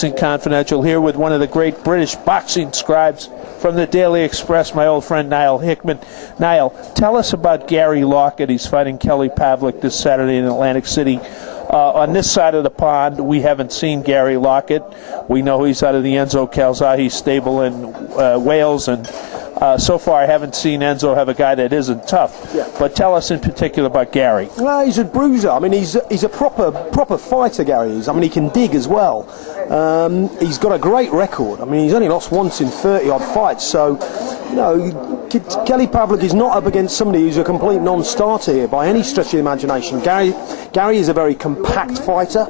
Confidential here with one of the great British boxing scribes from the Daily Express, my old friend Niall Hickman. Niall, tell us about Gary Lockett. He's fighting Kelly Pavlik this Saturday in Atlantic City. On this side of the pond, we haven't seen Gary Lockett. We know he's out of the Enzo Calzaghe stable in Wales, and so far I haven't seen Enzo have a guy that isn't tough. Yeah. But tell us in particular about Gary. Well, he's a bruiser. I mean, he's a proper fighter, Gary is. I mean, he can dig as well. He's got a great record. I mean, he's only lost once in 30-odd fights. So, you know, Kelly Pavlik is not up against somebody who's a complete non-starter here by any stretch of the imagination. Gary is a very compact fighter.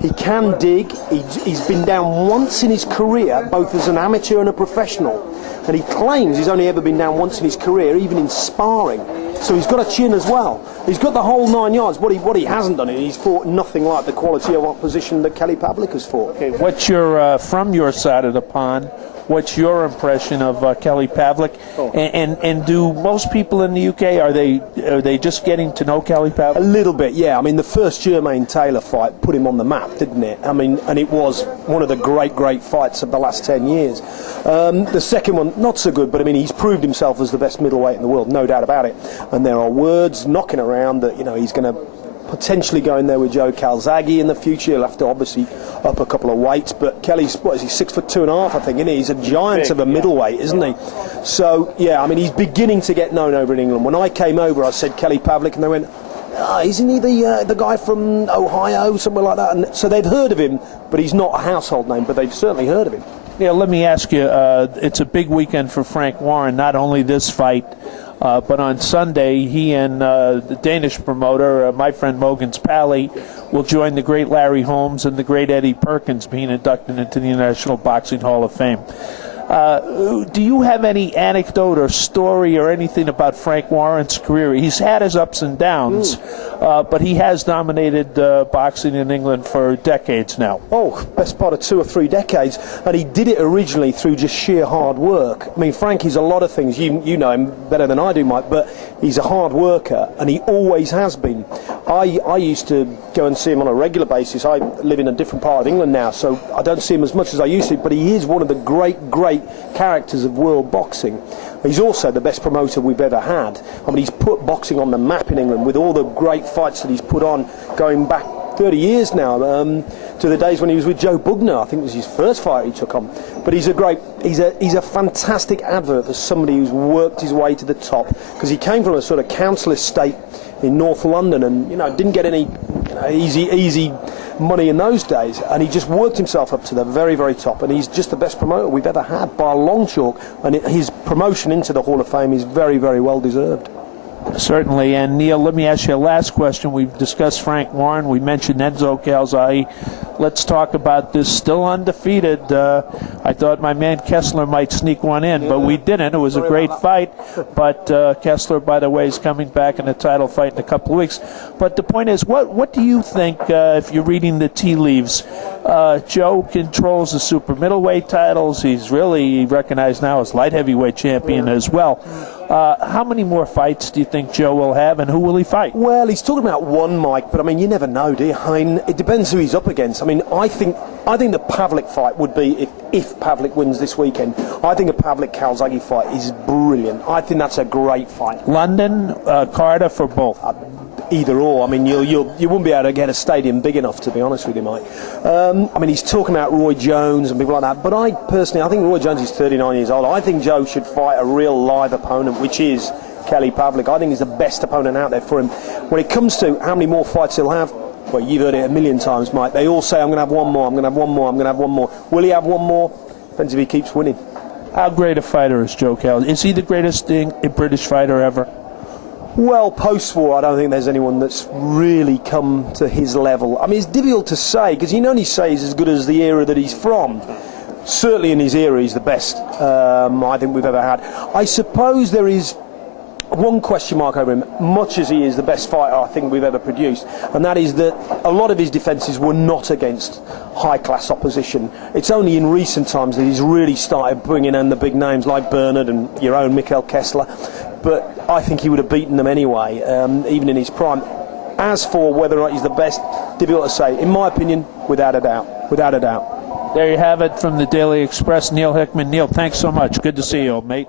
He can dig. He's been down once in his career, both as an amateur and a professional. And he claims he's only ever been down once in his career, even in sparring. So he's got a chin as well. He's got the whole 9 yards. What he hasn't done is he's fought nothing like the quality of opposition that Kelly Pavlik has fought. Okay, what's your, from your side of the pond, what's your impression of Kelly Pavlik? Oh. And do most people in the UK, are they just getting to know Kelly Pavlik? A little bit, yeah. I mean, the first Jermaine Taylor fight put him on the map, didn't it? I mean, and it was one of the great fights of the last 10 years. The second one, not so good, but I mean, he's proved himself as the best middleweight in the world, no doubt about it. And there are words knocking around that, you know, he's going to potentially go in there with Joe Calzaghe in the future. He'll have to obviously up a couple of weights, but Kelly's, what is he, 6'2.5", I think, isn't he? He's a giant of a middleweight, isn't he? So, yeah, I mean, he's beginning to get known over in England. When I came over, I said Kelly Pavlik, and they went, isn't he the guy from Ohio, somewhere like that? And so they've heard of him, but he's not a household name, but they've certainly heard of him. Yeah, let me ask you, it's a big weekend for Frank Warren, not only this fight, but on Sunday, he and the Danish promoter, my friend Mogens Palle, will join the great Larry Holmes and the great Eddie Perkins being inducted into the International Boxing Hall of Fame. Do you have any anecdote or story or anything about Frank Warren's career? He's had his ups and downs, but he has dominated boxing in England for decades now. Oh, best part of 2 or 3 decades, and he did it originally through just sheer hard work. I mean, Frank is a lot of things. You know him better than I do, Mike, but he's a hard worker, and he always has been. I used to go and see him on a regular basis. I live in a different part of England now, so I don't see him as much as I used to, but he is one of the great characters of world boxing. He's also the best promoter we've ever had. I mean, he's put boxing on the map in England with all the great fights that he's put on going back 30 years now, to the days when he was with Joe Bugner. I think it was his first fight he took on. But he's a fantastic advert for somebody who's worked his way to the top, because he came from a sort of council estate in North London, and didn't get any easy money in those days, and he just worked himself up to the very top, and he's just the best promoter we've ever had by a long chalk, and his promotion into the Hall of Fame is very well deserved. Certainly. And Neil, let me ask you a last question. We've discussed Frank Warren, we mentioned Enzo Calzaghe. Let's talk about this still undefeated. I thought my man Kessler might sneak one in, but we didn't. It was a great fight, but Kessler, by the way, is coming back in a title fight in a couple of weeks. But the point is, what do you think, if you're reading the tea leaves? Joe controls the super middleweight titles. He's really recognized now as light heavyweight champion as well. How many more fights do you think Joe will have, and who will he fight? Well, he's talking about one, Mike, but I mean, you never know, do you? I mean, it depends who he's up against. I mean, I think the Pavlik fight would be, if Pavlik wins this weekend, I think a Pavlik-Calzaghe fight is brilliant. I think that's a great fight. London, Cardiff, or both? Either or. I mean, you wouldn't be able to get a stadium big enough, to be honest with you, Mike. I mean, he's talking about Roy Jones and people like that, but I think Roy Jones is 39 years old. I think Joe should fight a real live opponent, which is Kelly Pavlik. I think he's the best opponent out there for him. When it comes to how many more fights he'll have, well, you've heard it a million times, Mike. They all say, I'm going to have one more, I'm going to have one more, I'm going to have one more. Will he have one more? Depends if he keeps winning. How great a fighter is Joe Calzaghe? Is he the greatest British fighter ever? Well, post-war, I don't think there's anyone that's really come to his level. I mean, it's difficult to say, because you can only say he's as good as the era that he's from. Certainly in his era, he's the best I think we've ever had. I suppose there is one question mark over him, much as he is the best fighter I think we've ever produced, and that is that a lot of his defences were not against high-class opposition. It's only in recent times that he's really started bringing in the big names like Bernard and your own Michael Kessler, but I think he would have beaten them anyway, even in his prime. As for whether or not he's the best, difficult to say. In my opinion, without a doubt. Without a doubt. There you have it from the Daily Express. Neil Hickman. Neil, thanks so much. Good to see you, old mate.